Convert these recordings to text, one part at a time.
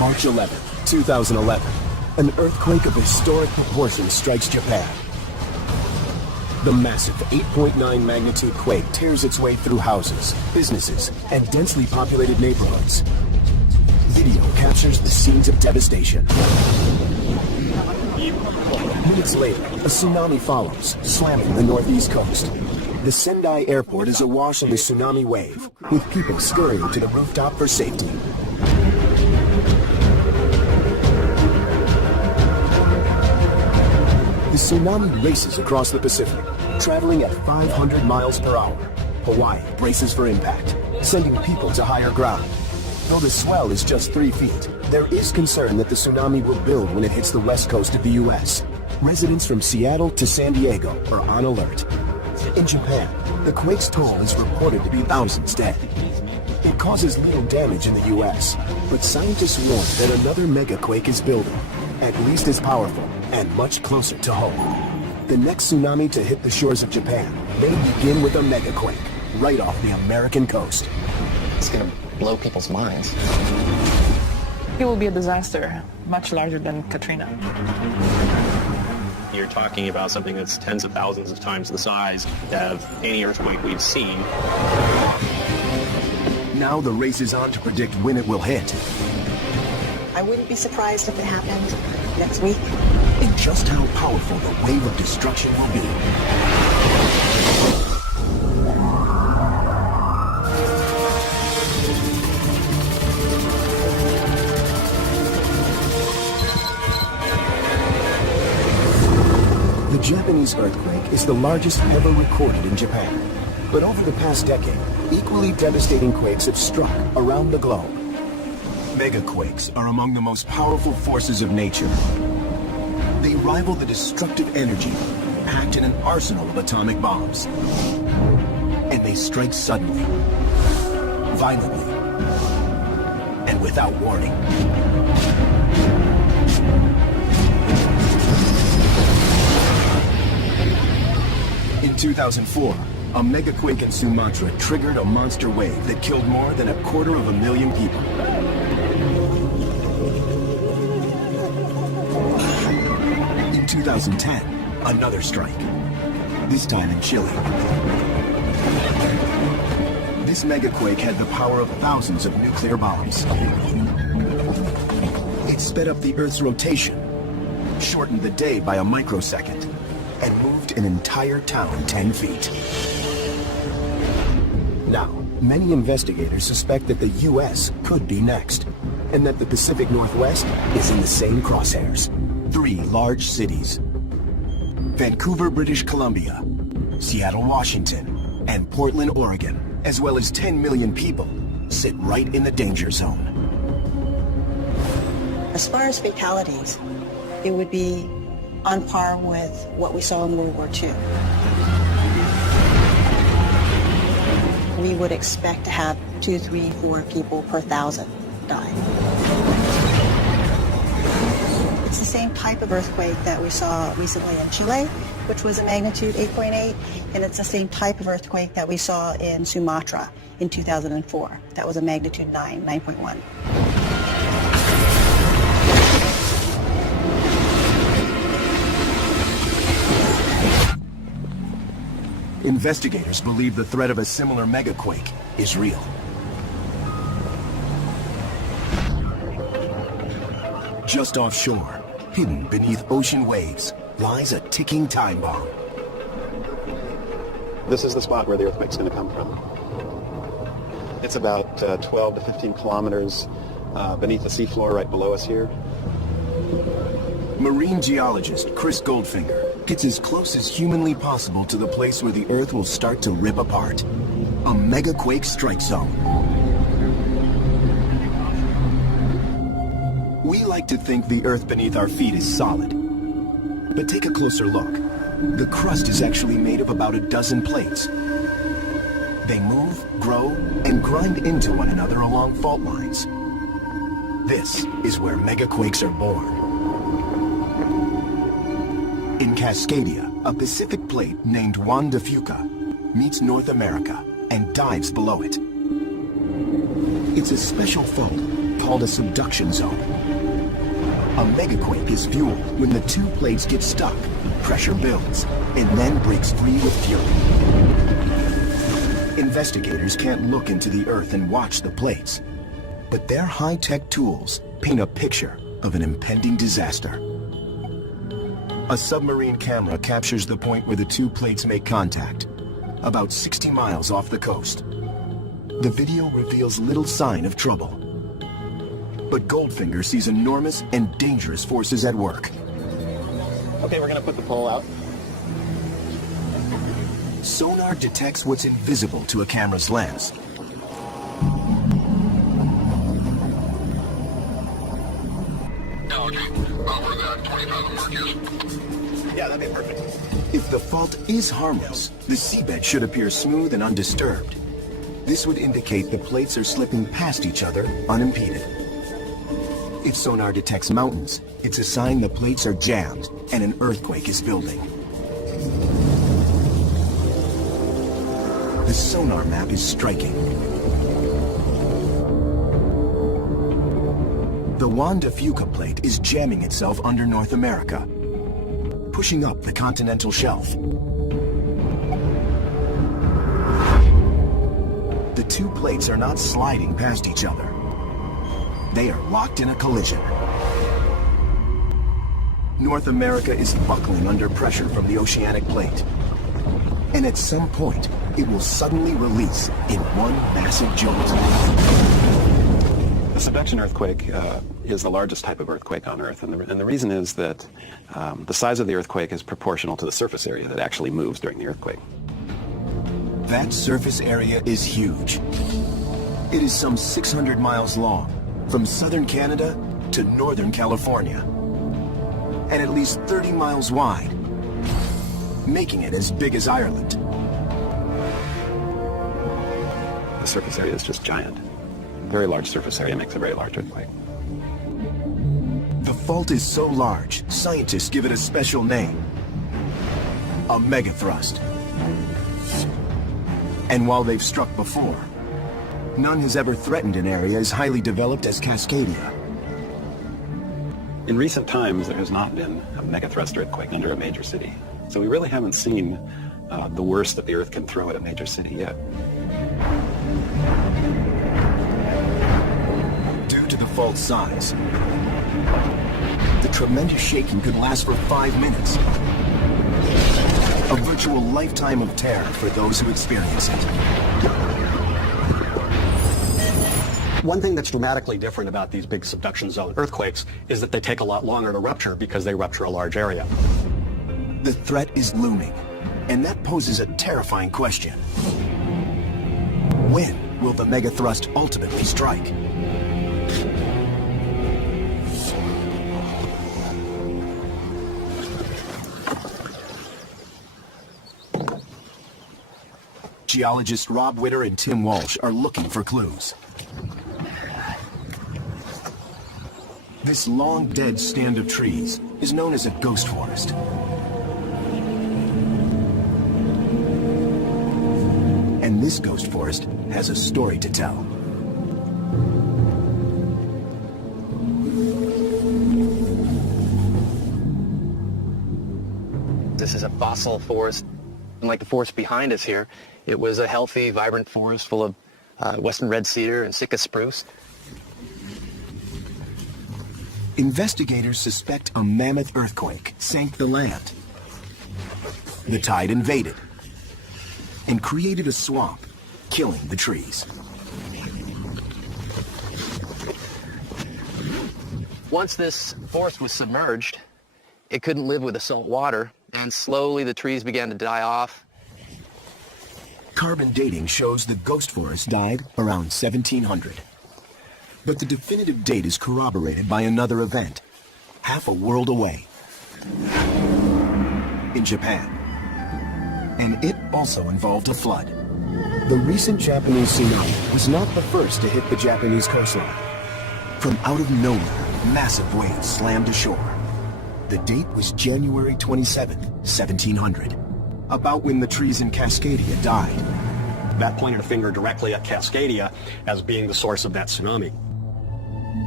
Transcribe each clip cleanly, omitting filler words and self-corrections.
March 11, 2011, an earthquake of historic proportions strikes Japan. The massive 8.9 magnitude quake tears its way through houses, businesses, and densely populated neighborhoods. Video captures the scenes of devastation. Minutes later, a tsunami follows, slamming the northeast coast. The Sendai airport is awash in the tsunami wave, with people scurrying to the rooftop for safety. The tsunami races across the Pacific, traveling at 500 miles per hour. Hawaii braces for impact, sending people to higher ground. Though the swell is just 3 feet, there is concern that the tsunami will build when it hits the west coast of the U.S. Residents from Seattle to San Diego are on alert. In Japan, the quake's toll is reported to be thousands dead. It causes little damage in the U.S., but scientists warn that another megaquake is building, at least as powerful and much closer to home. The next tsunami to hit the shores of Japan may begin with a megaquake right off the American coast. It's going to blow people's minds. It will be a disaster, much larger than Katrina. You're talking about something that's tens of thousands of times the size of any earthquake we've seen. Now the race is on to predict when it will hit. I wouldn't be surprised if it happened next week. And just how powerful the wave of destruction will be. The Japanese earthquake is the largest ever recorded in Japan. But over the past decade, equally devastating quakes have struck around the globe. Megaquakes are among the most powerful forces of nature. They rival the destructive energy packed in an arsenal of atomic bombs. And they strike suddenly, violently, and without warning. In 2004, a megaquake in Sumatra triggered a monster wave that killed more than 250,000 people. In 2010, another strike, this time in Chile. This megaquake had the power of thousands of nuclear bombs. It sped up the Earth's rotation, shortened the day by a microsecond, and moved an entire town 10 feet. Now, many investigators suspect that the U.S. could be next, and that the Pacific Northwest is in the same crosshairs. 3 large cities: Vancouver, British Columbia, Seattle, Washington, and Portland, Oregon, as well as 10 million people, sit right in the danger zone. As far as fatalities, it would be on par with what we saw in World War II. We would expect to have 2, 3, 4 people per 1,000 die. It's the same type of earthquake that we saw recently in Chile, which was a magnitude 8.8, and it's the same type of earthquake that we saw in Sumatra in 2004. That was a magnitude 9.1. Investigators believe the threat of a similar megaquake is real. Just offshore, hidden beneath ocean waves, lies a ticking time bomb. This is the spot where the earthquake's going to come from. It's about 12 to 15 kilometers beneath the seafloor right below us here. Marine geologist Chris Goldfinger gets as close as humanly possible to the place where the Earth will start to rip apart. A megaquake strike zone. We like to think the Earth beneath our feet is solid. But take a closer look. The crust is actually made of about a dozen plates. They move, grow, and grind into one another along fault lines. This is where megaquakes are born. In Cascadia, a Pacific plate named Juan de Fuca meets North America and dives below it. It's a special fault called a subduction zone. A megaquake is fueled when the two plates get stuck, pressure builds, and then breaks free with fury. Investigators can't look into the Earth and watch the plates, but their high-tech tools paint a picture of an impending disaster. A submarine camera captures the point where the two plates make contact, about 60 miles off the coast. The video reveals little sign of trouble, but Goldfinger sees enormous and dangerous forces at work. Okay, we're gonna put the pole out. Sonar detects what's invisible to a camera's lens. Yeah, that'd be perfect. If the fault is harmless, the seabed should appear smooth and undisturbed. This would indicate the plates are slipping past each other unimpeded. If sonar detects mountains, it's a sign the plates are jammed and an earthquake is building. The sonar map is striking. The Juan de Fuca plate is jamming itself under North America, pushing up the continental shelf. The two plates are not sliding past each other. They are locked in a collision. North America is buckling under pressure from the oceanic plate. And at some point, it will suddenly release in one massive jolt. The subduction earthquake is the largest type of earthquake on Earth, and the reason is that the size of the earthquake is proportional to the surface area that actually moves during the earthquake. That surface area is huge. It is some 600 miles long, from southern Canada to northern California, and at least 30 miles wide, making it as big as Ireland. The surface area is just giant. Very large surface area makes a very large earthquake. The fault is so large, scientists give it a special name: a megathrust. And while they've struck before, none has ever threatened an area as highly developed as Cascadia. In recent times, there has not been a megathrust earthquake under a major city. So we really haven't seen the worst that the Earth can throw at a major city yet. Due to the fault's size, the tremendous shaking could last for 5 minutes. A virtual lifetime of terror for those who experience it. One thing that's dramatically different about these big subduction zone earthquakes is that they take a lot longer to rupture because they rupture a large area. The threat is looming, and that poses a terrifying question. When will the megathrust ultimately strike? Geologists Rob Witter and Tim Walsh are looking for clues. This long dead stand of trees is known as a ghost forest. And this ghost forest has a story to tell. This is a fossil forest, and like the forest behind us here, it was a healthy, vibrant forest full of western red cedar and Sitka spruce. Investigators suspect a mammoth earthquake sank the land. The tide invaded and created a swamp, killing the trees. Once this forest was submerged, it couldn't live with the salt water, and slowly the trees began to die off. Carbon dating shows the ghost forest died around 1700. But the definitive date is corroborated by another event, half a world away, in Japan. And it also involved a flood. The recent Japanese tsunami was not the first to hit the Japanese coastline. From out of nowhere, massive waves slammed ashore. The date was January 27th, 1700, about when the trees in Cascadia died. That pointed a finger directly at Cascadia as being the source of that tsunami.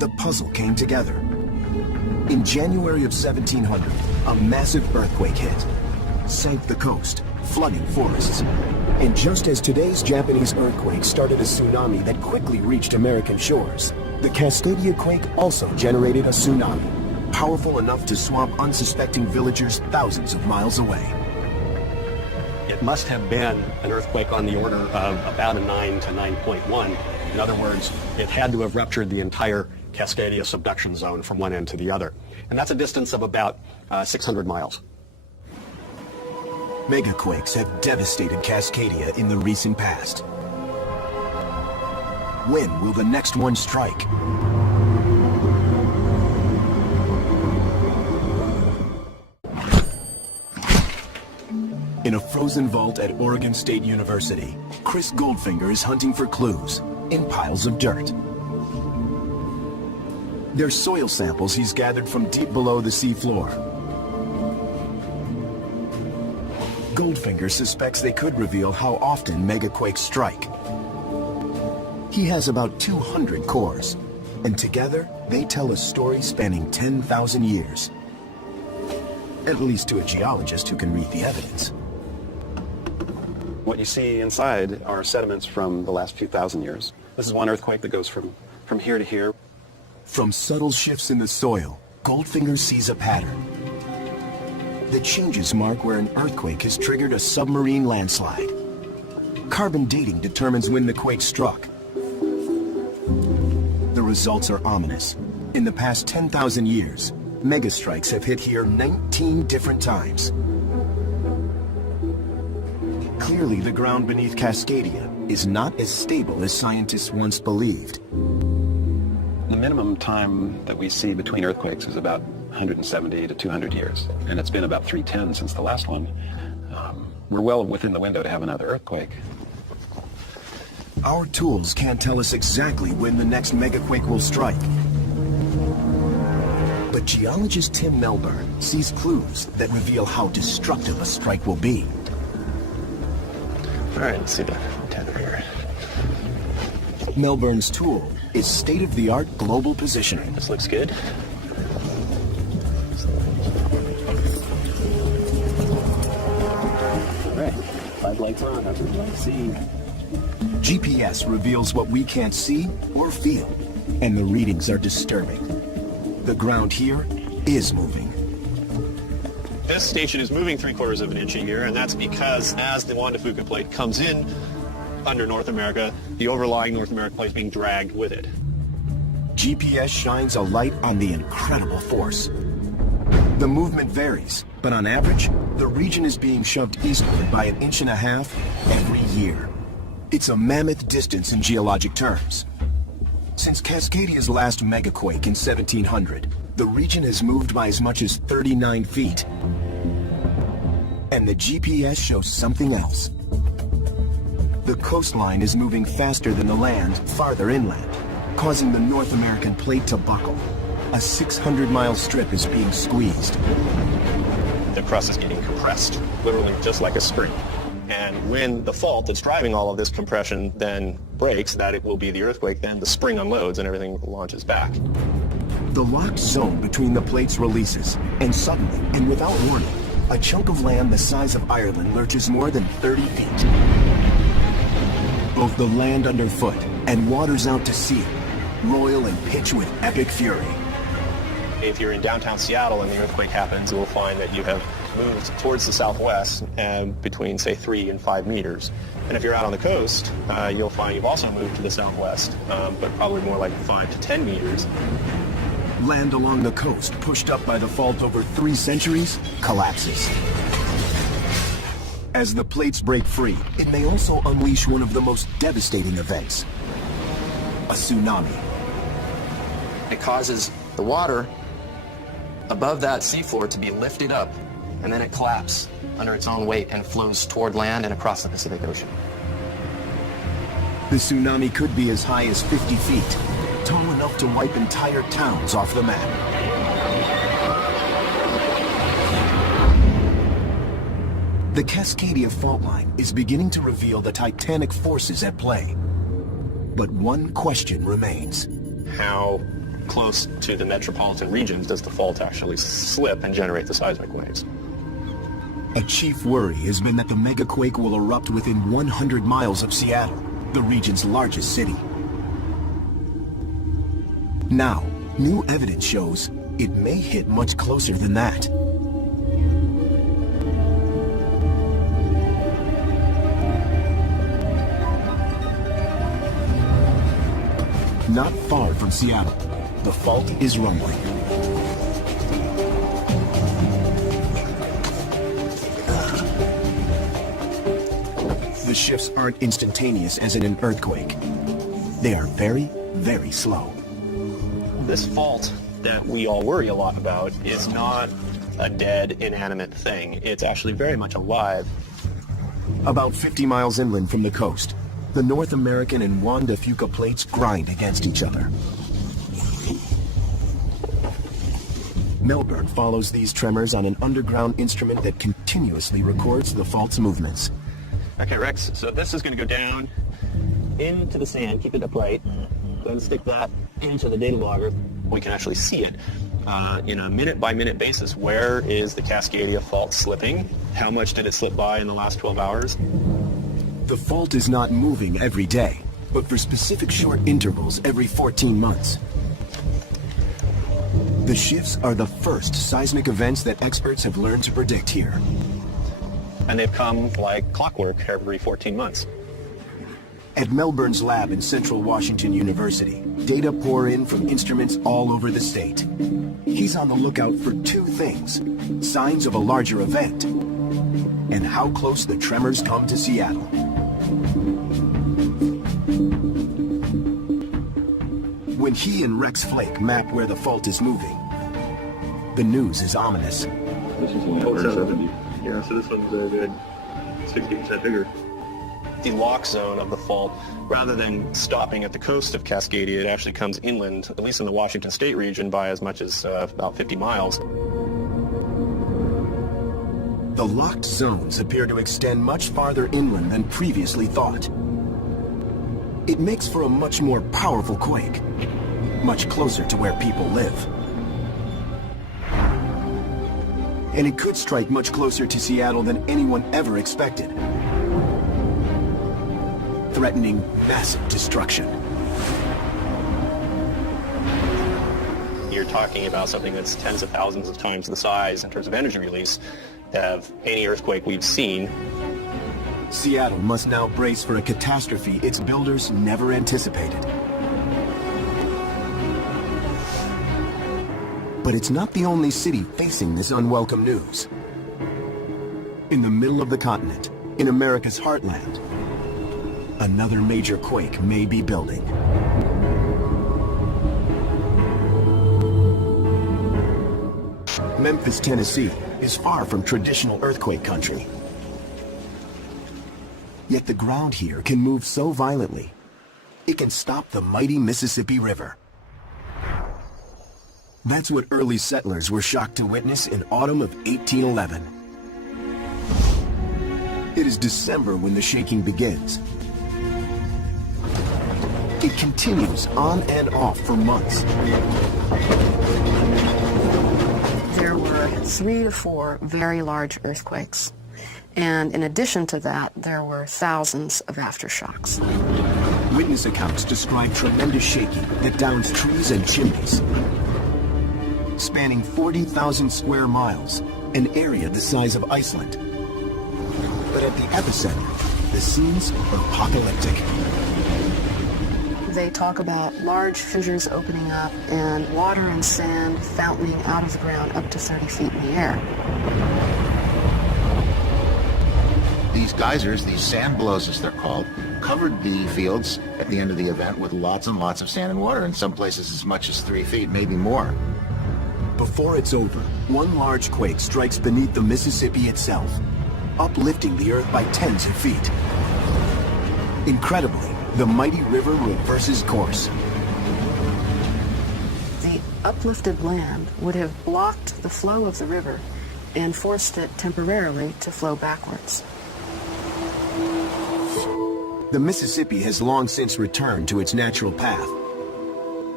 the puzzle came together. In January of 1700, a massive earthquake hit, sank the coast, flooding forests. And just as today's Japanese earthquake started a tsunami that quickly reached American shores, the Cascadia quake also generated a tsunami, powerful enough to swamp unsuspecting villagers thousands of miles away. It must have been an earthquake on the order of about a 9 to 9.1. In other words, it had to have ruptured the entire Cascadia subduction zone from one end to the other. And that's a distance of about 600 miles. Megaquakes have devastated Cascadia in the recent past. When will the next one strike? In a frozen vault at Oregon State University, Chris Goldfinger is hunting for clues in piles of dirt. They're soil samples he's gathered from deep below the seafloor. Goldfinger suspects they could reveal how often megaquakes strike. He has about 200 cores, and together they tell a story spanning 10,000 years. At least to a geologist who can read the evidence. What you see inside are sediments from the last few thousand years. This is one earthquake that goes from here to here. From subtle shifts in the soil, Goldfinger sees a pattern. The changes mark where an earthquake has triggered a submarine landslide. Carbon dating determines when the quake struck. The results are ominous. In the past 10,000 years, megastrikes have hit here 19 different times. Clearly, the ground beneath Cascadia is not as stable as scientists once believed. The minimum time that we see between earthquakes is about 170 to 200 years, and it's been about 310 since the last one. We're well within the window to have another earthquake. Our tools can't tell us exactly when the next megaquake will strike. But geologist Tim Melbourne sees clues that reveal how destructive a strike will be. All right, let's see the antenna here. Melbourne's tool is state-of-the-art global positioning. This looks good. All right, 5 lights on, that's what I see. GPS reveals what we can't see or feel, and the readings are disturbing. The ground here is moving. This station is moving 3/4 of an inch a year, and that's because as the Juan de Fuca plate comes in under North America, the overlying North American plate is being dragged with it. GPS shines a light on the incredible force. The movement varies, but on average, the region is being shoved eastward by 1.5 inches every year. It's a mammoth distance in geologic terms. Since Cascadia's last megaquake in 1700, the region has moved by as much as 39 feet. And the GPS shows something else. The coastline is moving faster than the land farther inland, causing the North American plate to buckle. A 600-mile strip is being squeezed. The crust is getting compressed, literally just like a spring. And when the fault that's driving all of this compression then breaks, that it will be the earthquake, then the spring unloads and everything launches back. The locked zone between the plates releases, and suddenly, and without warning, a chunk of land the size of Ireland lurches more than 30 feet. Both the land underfoot and waters out to sea roil and pitch with epic fury. If you're in downtown Seattle and the earthquake happens, you will find that you have moved towards the southwest between, say, 3 and 5 meters. And if you're out on the coast, you'll find you've also moved to the southwest, but probably more like 5 to 10 meters. Land along the coast, pushed up by the fault over 3 centuries, collapses. As the plates break free, it may also unleash one of the most devastating events: a tsunami. It causes the water above that seafloor to be lifted up, and then it collapses under its own weight and flows toward land and across the Pacific Ocean. The tsunami could be as high as 50 feet, tall enough to wipe entire towns off the map. The Cascadia fault line is beginning to reveal the titanic forces at play. But one question remains. How close to the metropolitan regions does the fault actually slip and generate the seismic waves. A chief worry has been that the megaquake will erupt within 100 miles of Seattle, the region's largest city. Now, new evidence shows it may hit much closer than that. Not far from Seattle, the fault is rumbling. The shifts aren't instantaneous as in an earthquake. They are very, very slow. This fault that we all worry a lot about is not a dead, inanimate thing. It's actually very much alive. About 50 miles inland from the coast, the North American and Juan de Fuca plates grind against each other. Melbourne follows these tremors on an underground instrument that continuously records the fault's movements. Okay, Rex, so this is going to go down into the sand, keep it upright, then stick that into the data logger. We can actually see it in a minute-by-minute basis. Where is the Cascadia fault slipping? How much did it slip by in the last 12 hours? The fault is not moving every day, but for specific short intervals every 14 months. The shifts are the first seismic events that experts have learned to predict here. And they've come like clockwork every 14 months. At Melbourne's lab in Central Washington University, data pour in from instruments all over the state. He's on the lookout for two things: signs of a larger event, and how close the tremors come to Seattle. When he and Rex Flake map where the fault is moving, the news is ominous. This is only 170. Yeah, so this one's a good 60% bigger. The lock zone of the fault, rather than stopping at the coast of Cascadia, it actually comes inland, at least in the Washington State region, by as much as about 50 miles. The locked zones appear to extend much farther inland than previously thought. It makes for a much more powerful quake, much closer to where people live. And it could strike much closer to Seattle than anyone ever expected, threatening massive destruction. You're talking about something that's tens of thousands of times the size in terms of energy release of any earthquake we've seen. Seattle must now brace for a catastrophe its builders never anticipated. But it's not the only city facing this unwelcome news. In the middle of the continent, in America's heartland, another major quake may be building. Memphis, Tennessee is far from traditional earthquake country. Yet the ground here can move so violently, it can stop the mighty Mississippi River. That's what early settlers were shocked to witness in autumn of 1811. It is December when the shaking begins. It continues on and off for months. There were 3 to 4 very large earthquakes. And in addition to that, there were thousands of aftershocks. Witness accounts describe tremendous shaking that downs trees and chimneys. Spanning 40,000 square miles, an area the size of Iceland. But at the epicenter, the scenes are apocalyptic. They talk about large fissures opening up and water and sand fountaining out of the ground up to 30 feet in the air. These geysers, these sand blows as they're called, covered the fields at the end of the event with lots and lots of sand and water, in some places as much as 3 feet, maybe more. Before it's over, one large quake strikes beneath the Mississippi itself, uplifting the earth by tens of feet. Incredibly, the mighty river reverses course. The uplifted land would have blocked the flow of the river and forced it temporarily to flow backwards. The Mississippi has long since returned to its natural path.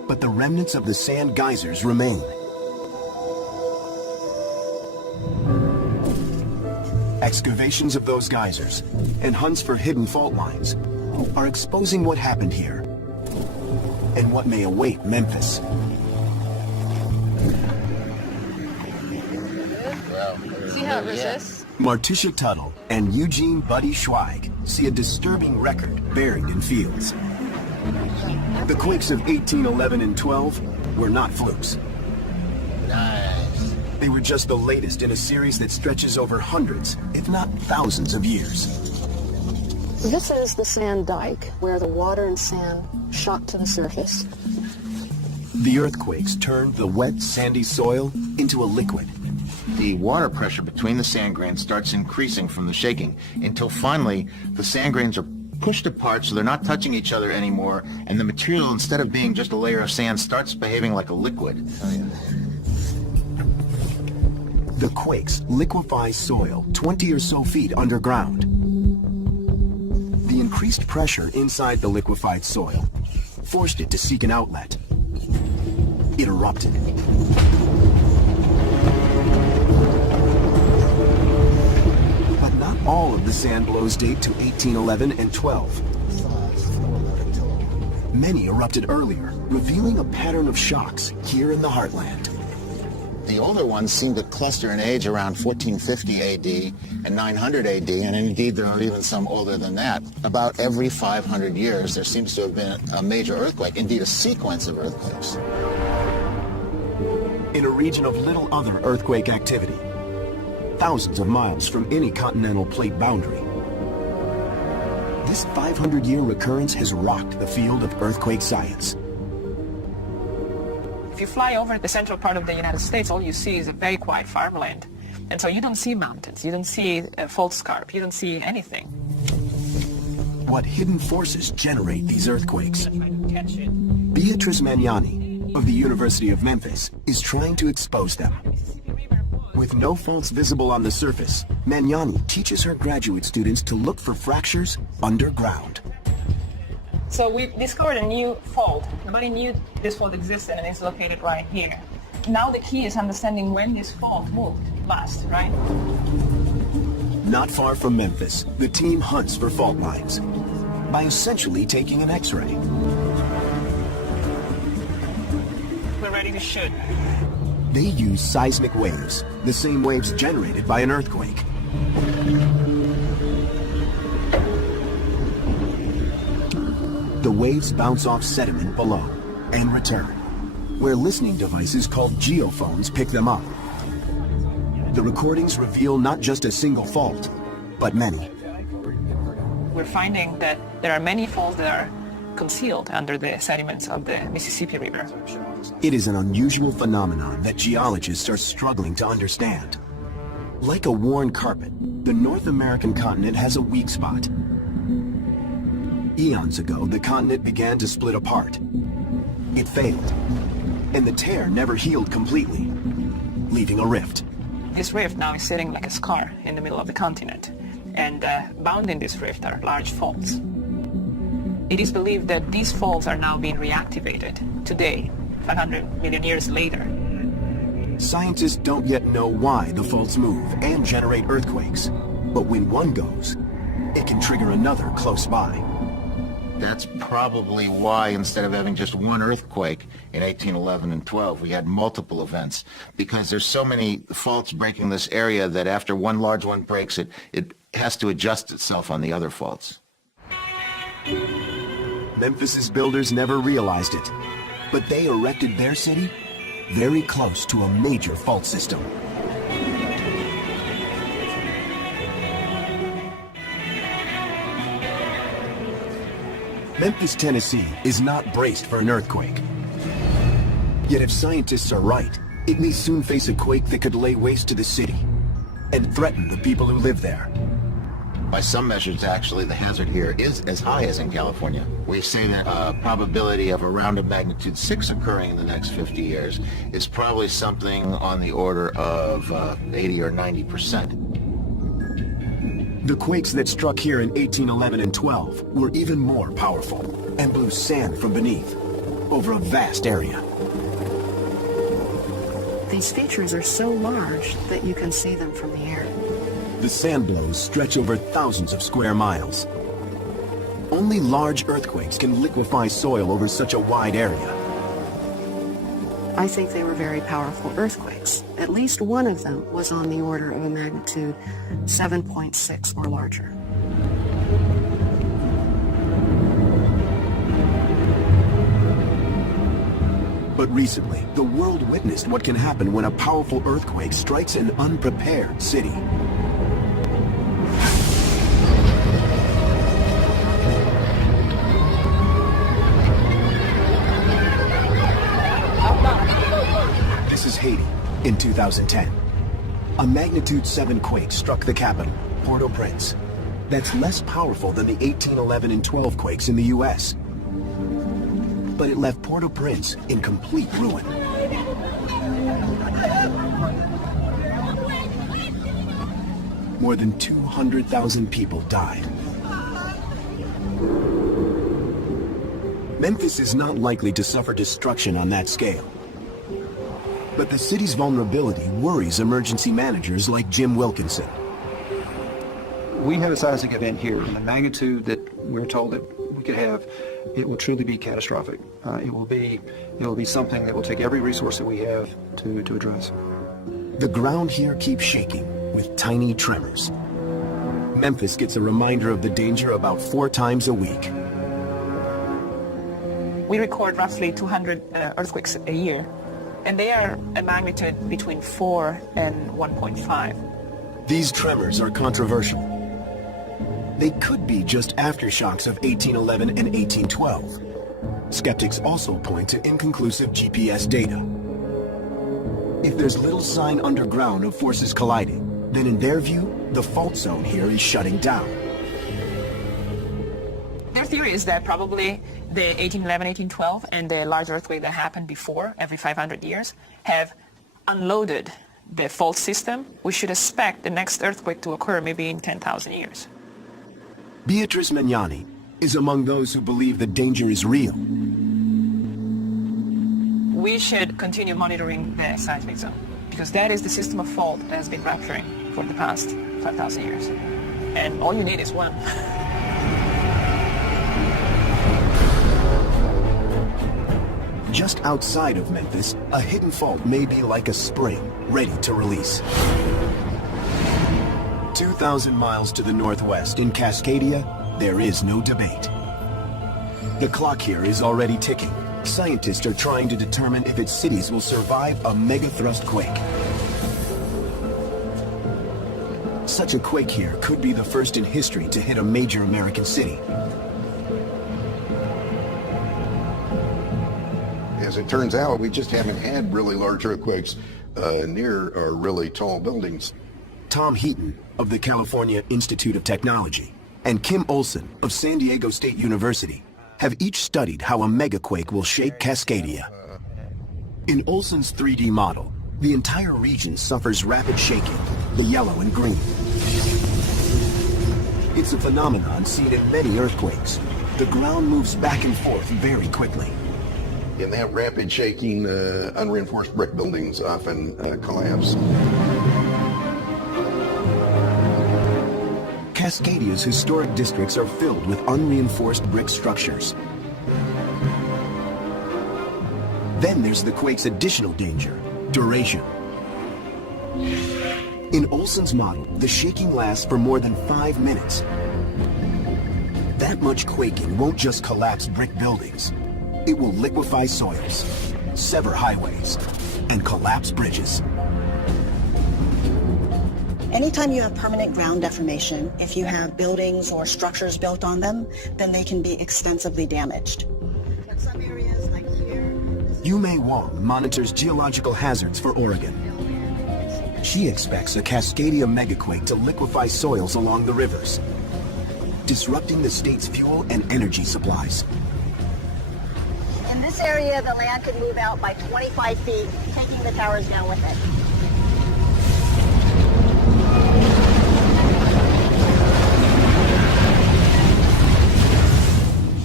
but the remnants of the sand geysers remain. Excavations of those geysers and hunts for hidden fault lines are exposing what happened here and what may await Memphis. See how it resists? Martisha Tuttle and Eugene Buddy Schweig see a disturbing record buried in fields. The quakes of 1811 and 12 were not flukes. They were just the latest in a series that stretches over hundreds, if not thousands of years. This is the sand dike where the water and sand shot to the surface. The earthquakes turned the wet, sandy soil into a liquid. The water pressure between the sand grains starts increasing from the shaking until finally the sand grains are pushed apart so they're not touching each other anymore, and the material, instead of being just a layer of sand, starts behaving like a liquid. The quakes liquefy soil 20 or so feet underground. The increased pressure inside the liquefied soil forced it to seek an outlet. It erupted. But not all of the sand blows date to 1811 and 12. Many erupted earlier, revealing a pattern of shocks here in the heartland. The older ones seem to cluster in age around 1450 AD and 900 AD, and indeed there are even some older than that. About every 500 years there seems to have been a major earthquake, indeed a sequence of earthquakes. In a region of little other earthquake activity, thousands of miles from any continental plate boundary, this 500-year recurrence has rocked the field of earthquake science. If you fly over the central part of the United States, all you see is a very quiet farmland. And so you don't see mountains, you don't see a fault scarp, you don't see anything. What hidden forces generate these earthquakes? Catch it. Beatrice Magnani of the University of Memphis is trying to expose them. With no faults visible on the surface, Magnani teaches her graduate students to look for fractures underground. So we discovered a new fault. Nobody knew this fault existed, and it's located right here. Now the key is understanding when this fault moved last, right? Not far from Memphis, the team hunts for fault lines by essentially taking an X-ray. We're ready to shoot. They use seismic waves, the same waves generated by an earthquake. The waves bounce off sediment below and return, where listening devices called geophones pick them up. The recordings reveal not just a single fault, but many. We're finding that there are many faults that are concealed under the sediments of the Mississippi River. It is an unusual phenomenon that geologists are struggling to understand. Like a worn carpet, the North American continent has a weak spot. Eons ago, the continent began to split apart. It failed, and the tear never healed completely, leaving a rift. This rift now is sitting like a scar in the middle of the continent, and bound in this rift are large faults. It is believed that these faults are now being reactivated today, 500 million years later. Scientists don't yet know why the faults move and generate earthquakes, but when one goes, it can trigger another close by. That's probably why instead of having just one earthquake in 1811 and 12, we had multiple events, because there's so many faults breaking this area that after one large one breaks, it has to adjust itself on the other faults. Memphis's builders never realized it, but they erected their city very close to a major fault system. Memphis, Tennessee is not braced for an earthquake. Yet if scientists are right, it may soon face a quake that could lay waste to the city and threaten the people who live there. By some measures, actually, the hazard here is as high as in California. We say that a probability of around a magnitude 6 occurring in the next 50 years is probably something on the order of 80 or 90%. The quakes that struck here in 1811 and 12 were even more powerful and blew sand from beneath. over a vast area. These features are so large that you can see them from the air. The sand blows stretch over thousands of square miles. Only large earthquakes can liquefy soil over such a wide area. I think they were very powerful earthquakes. At least one of them was on the order of a magnitude 7.6 or larger. But recently, the world witnessed what can happen when a powerful earthquake strikes an unprepared city. This is Haiti in 2010. A magnitude 7 quake struck the capital, Port-au-Prince. That's less powerful than the 1811 and 12 quakes in the U.S. But it left Port-au-Prince in complete ruin. More than 200,000 people died. Memphis is not likely to suffer destruction on that scale. But the city's vulnerability worries emergency managers like Jim Wilkinson. We have a seismic event here, and the magnitude that we're told that we could have, it will truly be catastrophic. It will be something that will take every resource that we have to address. The ground here keeps shaking with tiny tremors. Memphis gets a reminder of the danger about 4 times a week. We record roughly 200 earthquakes a year, and they are a magnitude between 4 and 1.5. These tremors are controversial. They could be just aftershocks of 1811 and 1812. Skeptics also point to inconclusive GPS data. If there's little sign underground of forces colliding, then in their view, the fault zone here is shutting down. Their theory is that probably the 1811, 1812 and the large earthquake that happened before, every 500 years, have unloaded the fault system. We should expect the next earthquake to occur maybe in 10,000 years. Beatrice Magnani is among those who believe the danger is real. We should continue monitoring the seismic zone, because that is the system of fault that has been rupturing for the past 5,000 years. And all you need is one. Just outside of Memphis, a hidden fault may be like a spring, ready to release. 2,000 miles to the northwest in Cascadia, there is no debate. The clock here is already ticking. Scientists are trying to determine if its cities will survive a megathrust quake. Such a quake here could be the first in history to hit a major American city. As it turns out, we just haven't had really large earthquakes near our really tall buildings. Tom Heaton of the California Institute of Technology and Kim Olson of San Diego State University have each studied how a megaquake will shake Cascadia. In Olson's 3D model, the entire region suffers rapid shaking, the yellow and green. It's a phenomenon seen in many earthquakes. The ground moves back and forth very quickly. In that rapid shaking, unreinforced brick buildings often collapse. Cascadia's historic districts are filled with unreinforced brick structures. Then there's the quake's additional danger, duration. In Olson's model, the shaking lasts for more than 5 minutes. That much quaking won't just collapse brick buildings. It will liquefy soils, sever highways, and collapse bridges. Anytime you have permanent ground deformation, if you have buildings or structures built on them, then they can be extensively damaged. In some areas like here... Yumei Wong monitors geological hazards for Oregon. She expects a Cascadia megaquake to liquefy soils along the rivers, disrupting the state's fuel and energy supplies. In this area, the land could move out by 25 feet, taking the towers down with it.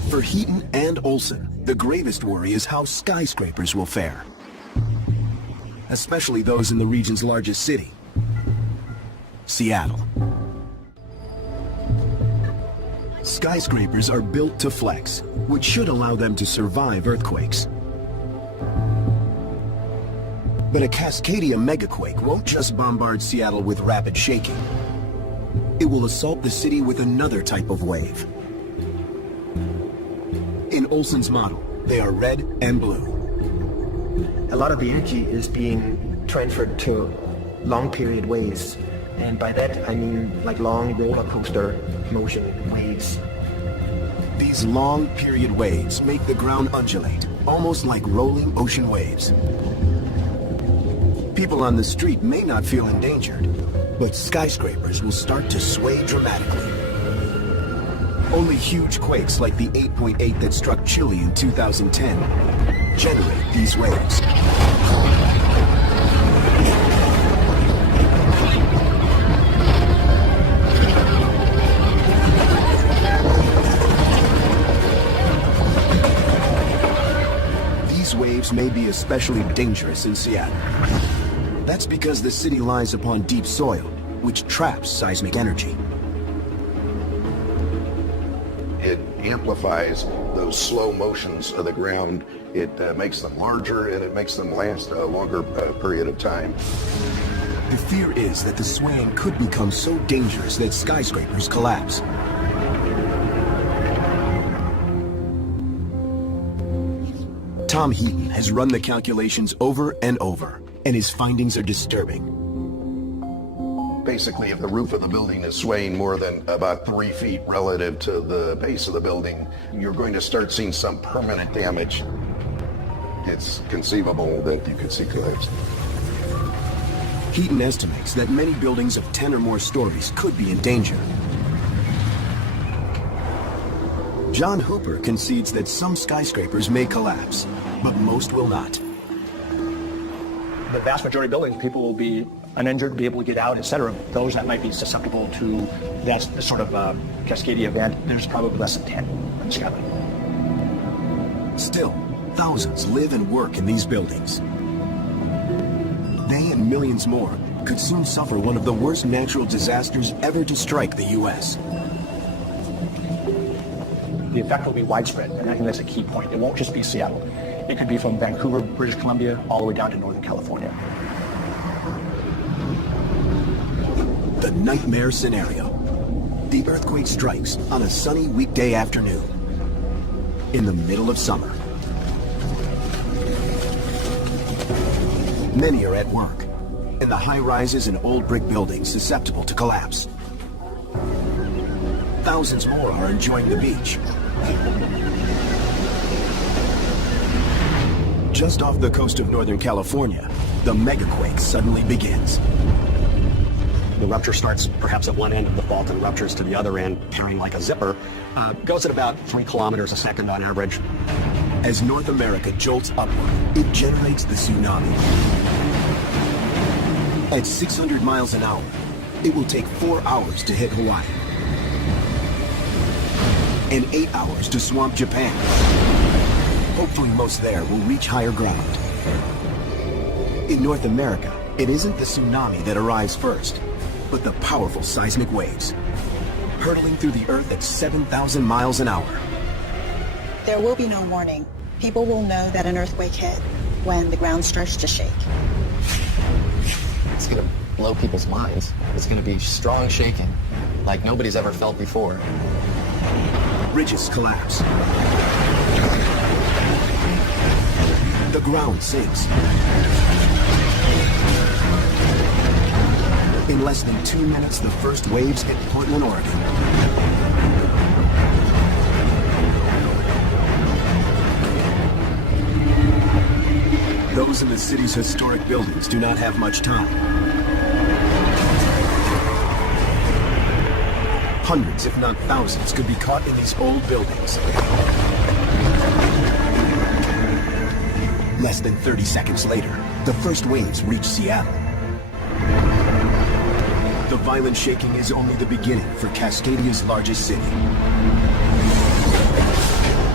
For Heaton and Olson, the gravest worry is how skyscrapers will fare, especially those in the region's largest city, Seattle. Skyscrapers are built to flex, which should allow them to survive earthquakes. But a Cascadia megaquake won't just bombard Seattle with rapid shaking. It will assault the city with another type of wave. In Olson's model, they are red and blue. A lot of the energy is being transferred to long period waves. And by that, I mean like long roller coaster motion waves. These long period waves make the ground undulate, almost like rolling ocean waves. People on the street may not feel endangered, but skyscrapers will start to sway dramatically. Only huge quakes like the 8.8 that struck Chile in 2010 generate these waves. These waves may be especially dangerous in Seattle. That's because the city lies upon deep soil, which traps seismic energy. It amplifies those slow motions of the ground. It makes them larger and it makes them last a longer period of time. The fear is that the swaying could become so dangerous that skyscrapers collapse. Tom Heaton has run the calculations over and over, and his findings are disturbing. Basically, if the roof of the building is swaying more than about 3 feet relative to the base of the building, you're going to start seeing some permanent damage. It's conceivable that you could see collapse. Heaton estimates that many buildings of 10 or more stories could be in danger. John Hooper concedes that some skyscrapers may collapse, but most will not. The vast majority of buildings, people will be uninjured, be able to get out, etc. Those that might be susceptible to that sort of Cascadia event, there's probably less than 10 in Seattle. Still, thousands live and work in these buildings. They and millions more could soon suffer one of the worst natural disasters ever to strike the U.S. The effect will be widespread, and I think that's a key point. It won't just be Seattle. It could be from Vancouver, British Columbia, all the way down to Northern California. The nightmare scenario. The earthquake strikes on a sunny weekday afternoon in the middle of summer. Many are at work, in the high-rises and old brick buildings susceptible to collapse. Thousands more are enjoying the beach. Just off the coast of Northern California, the megaquake suddenly begins. The rupture starts perhaps at one end of the fault and ruptures to the other end, tearing like a zipper. Goes at about 3 kilometers a second on average. As North America jolts upward, it generates the tsunami. At 600 miles an hour, it will take 4 hours to hit Hawaii and 8 hours to swamp Japan. Hopefully most there will reach higher ground. In North America, it isn't the tsunami that arrives first, but the powerful seismic waves, hurtling through the earth at 7,000 miles an hour. There will be no warning. People will know that an earthquake hit when the ground starts to shake. It's going to blow people's minds. It's going to be strong shaking, like nobody's ever felt before. Bridges collapse. The ground sinks. In less than 2 minutes, the first waves hit Portland, Oregon. Those in the city's historic buildings do not have much time. Hundreds, if not thousands, could be caught in these old buildings. Less than 30 seconds later, the first waves reach Seattle. The violent shaking is only the beginning for Cascadia's largest city.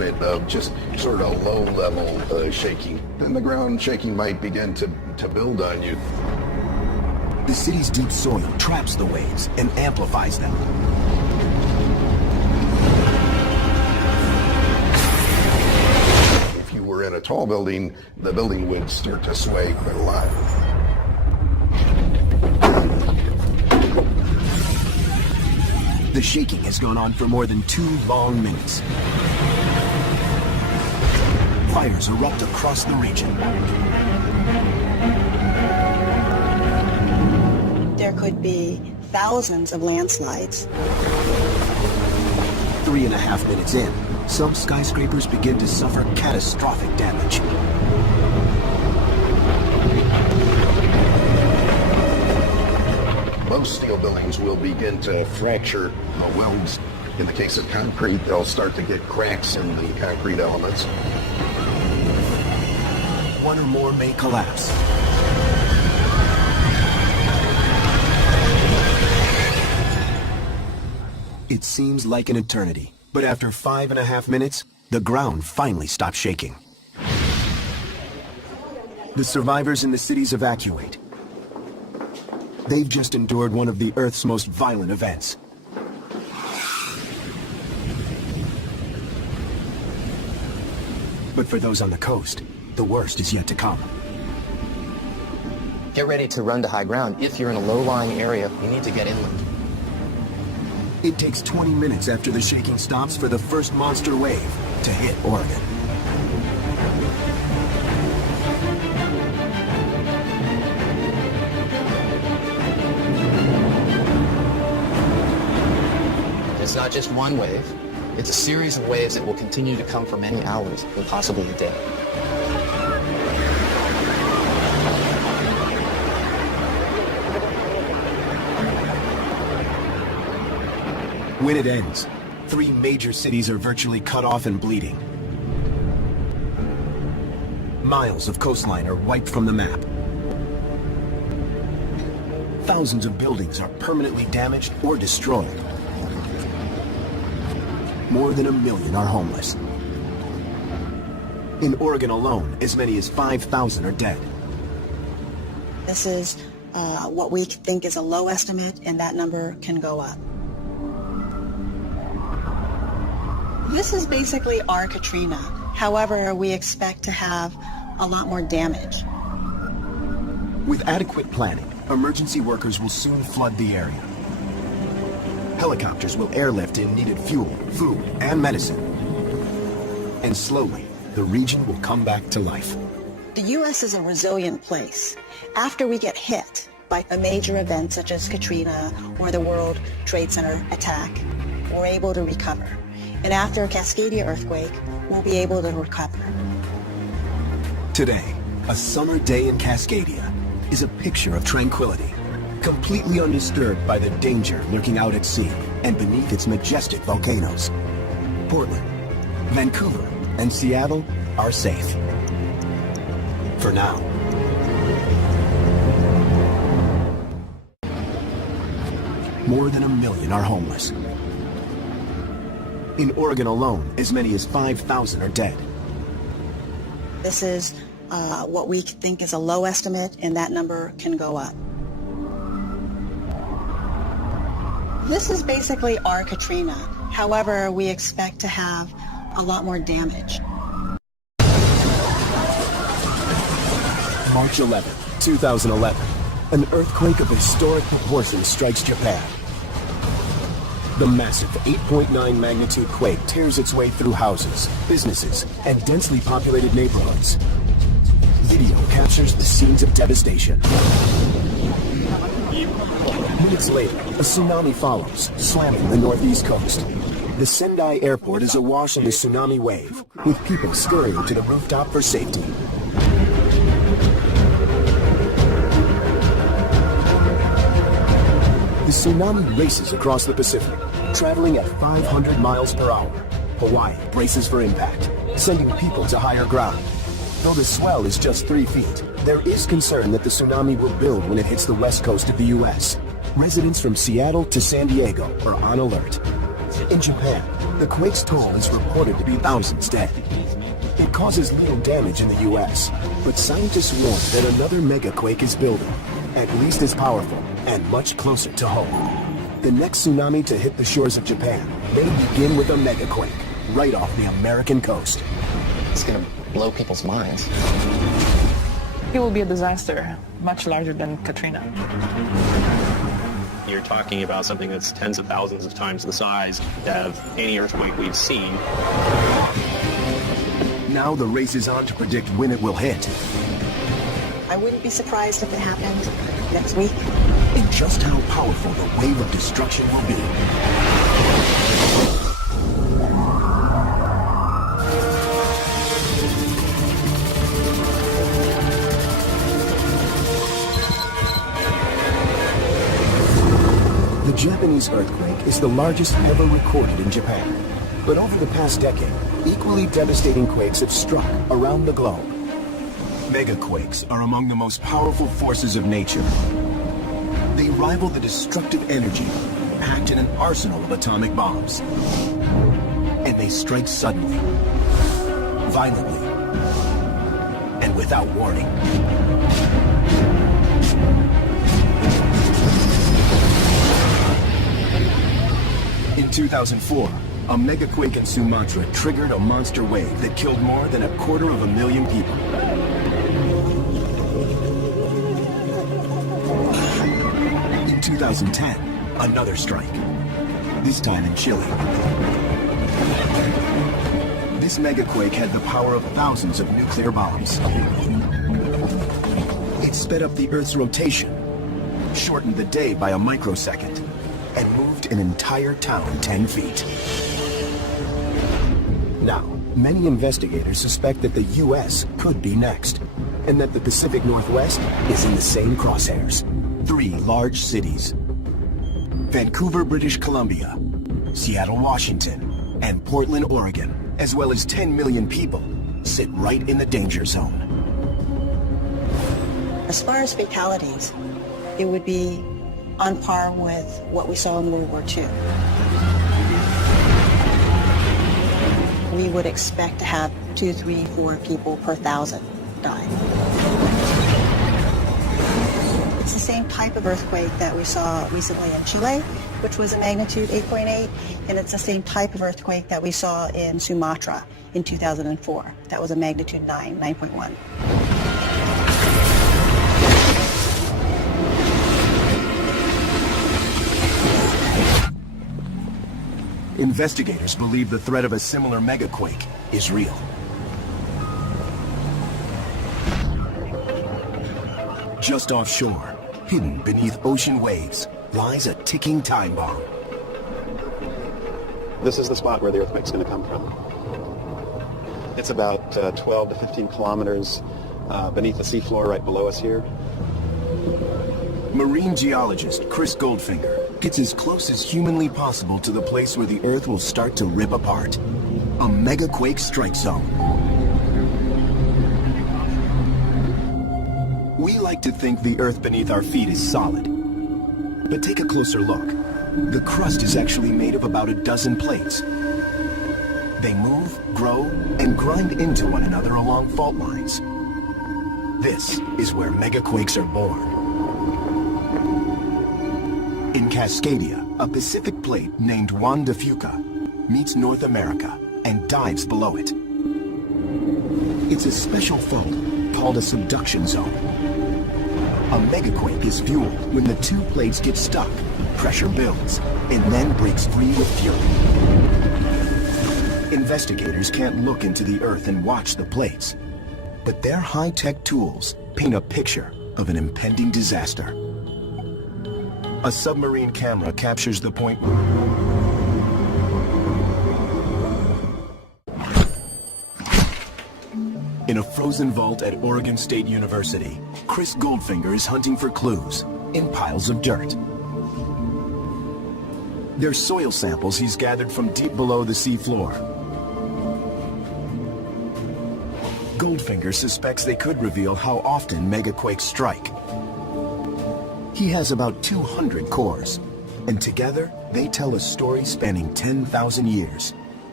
unit of just sort of low-level shaking. Then the ground shaking might begin to build on you. The city's deep soil traps the waves and amplifies them. If you were in a tall building, the building would start to sway quite a lot. The shaking has gone on for more than 2 long minutes. Fires erupt across the region. There could be thousands of landslides. 3.5 minutes in, some skyscrapers begin to suffer catastrophic damage. Most steel buildings will begin to fracture welds. In the case of concrete, they'll start to get cracks in the concrete elements. One or more may collapse. It seems like an eternity, but after 5.5 minutes, the ground finally stops shaking. The survivors in the cities evacuate. They've just endured one of the Earth's most violent events. But for those on the coast, the worst is yet to come. Get ready to run to high ground. If you're in a low-lying area, you need to get inland. It takes 20 minutes after the shaking stops for the first monster wave to hit Oregon. It's not just one wave. It's a series of waves that will continue to come for many hours and possibly a day. When it ends, 3 major cities are virtually cut off and bleeding. Miles of coastline are wiped from the map. Thousands of buildings are permanently damaged or destroyed. More than 1 million are homeless. In Oregon alone, as many as 5,000 are dead. This is what we think is a low estimate, and that number can go up. This is basically our Katrina. However, we expect to have a lot more damage. With adequate planning, emergency workers will soon flood the area. Helicopters will airlift in needed fuel, food, and medicine. And slowly, the region will come back to life. The U.S. is a resilient place. After we get hit by a major event such as Katrina or the World Trade Center attack, we're able to recover. And after a Cascadia earthquake, we'll be able to recover. Today, a summer day in Cascadia is a picture of tranquility, completely undisturbed by the danger lurking out at sea and beneath its majestic volcanoes. Portland, Vancouver, and Seattle are safe. For now. More than 1 million are homeless. In Oregon alone, as many as 5,000 are dead. This is what we think is a low estimate, and that number can go up. This is basically our Katrina. However, we expect to have a lot more damage. March 11, 2011, an earthquake of historic proportions strikes Japan. The massive 8.9 magnitude quake tears its way through houses, businesses, and densely populated neighborhoods. Video captures the scenes of devastation. Minutes later, a tsunami follows, slamming the northeast coast. The Sendai airport is awash in the tsunami wave, with people scurrying to the rooftop for safety. The tsunami races across the Pacific, traveling at 500 miles per hour. Hawaii braces for impact, sending people to higher ground. Though the swell is just 3 feet, there is concern that the tsunami will build when it hits the west coast of the U.S. Residents from Seattle to San Diego are on alert. In Japan, The quake's toll is reported to be thousands dead. It causes little damage in the U.S., but scientists warn that another megaquake is building, at least as powerful and much closer to home. The next tsunami to hit the shores of Japan may begin with a megaquake right off the American coast. It's going to blow people's minds. It will be a disaster much larger than Katrina. You're talking about something that's tens of thousands of times the size of any earthquake we've seen. Now the race is on to predict when it will hit. I wouldn't be surprised if it happened next week. And just how powerful the wave of destruction will be. The Japanese earthquake is the largest ever recorded in Japan. But over the past decade, equally devastating quakes have struck around the globe. Megaquakes are among the most powerful forces of nature. They rival the destructive energy packed in an arsenal of atomic bombs. And they strike suddenly, violently, and without warning. In 2004, a megaquake in Sumatra triggered a monster wave that killed more than 250,000 people. In 2010, another strike, this time in Chile. This megaquake had the power of thousands of nuclear bombs. It sped up the Earth's rotation, shortened the day by a microsecond, and moved an entire town 10 feet. Now, many investigators suspect that the U.S. could be next, and that the Pacific Northwest is in the same crosshairs. 3 large cities: Vancouver, British Columbia, Seattle, Washington, and Portland, Oregon, as well as 10 million people, sit right in the danger zone. As far as fatalities, it would be on par with what we saw in World War II. We would expect to have 2, 3, 4 people per 1,000 die. It's the same type of earthquake that we saw recently in Chile, which was a magnitude 8.8, and it's the same type of earthquake that we saw in Sumatra in 2004. That was a magnitude 9.1. Investigators believe the threat of a similar megaquake is real. Just offshore, hidden beneath ocean waves, lies a ticking time bomb. This is the spot where the earthquake's going to come from. It's about 12 to 15 kilometers beneath the seafloor right below us here. Marine geologist Chris Goldfinger gets as close as humanly possible to the place where the Earth will start to rip apart. A megaquake strike zone. We like to think the Earth beneath our feet is solid. But take a closer look. The crust is actually made of about a dozen plates. They move, grow, and grind into one another along fault lines. This is where megaquakes are born. In Cascadia, a Pacific plate named Juan de Fuca meets North America and dives below it. It's a special fault called a subduction zone. A megaquake is fueled when the 2 plates get stuck, pressure builds, and then breaks free with fury. Investigators can't look into the Earth and watch the plates, but their high-tech tools paint a picture of an impending disaster. A submarine camera captures the point. In a frozen vault at Oregon State University, Chris Goldfinger is hunting for clues in piles of dirt. They're soil samples he's gathered from deep below the seafloor. Goldfinger suspects they could reveal how often megaquakes strike. He has about 200 cores, and together they tell a story spanning 10,000 years.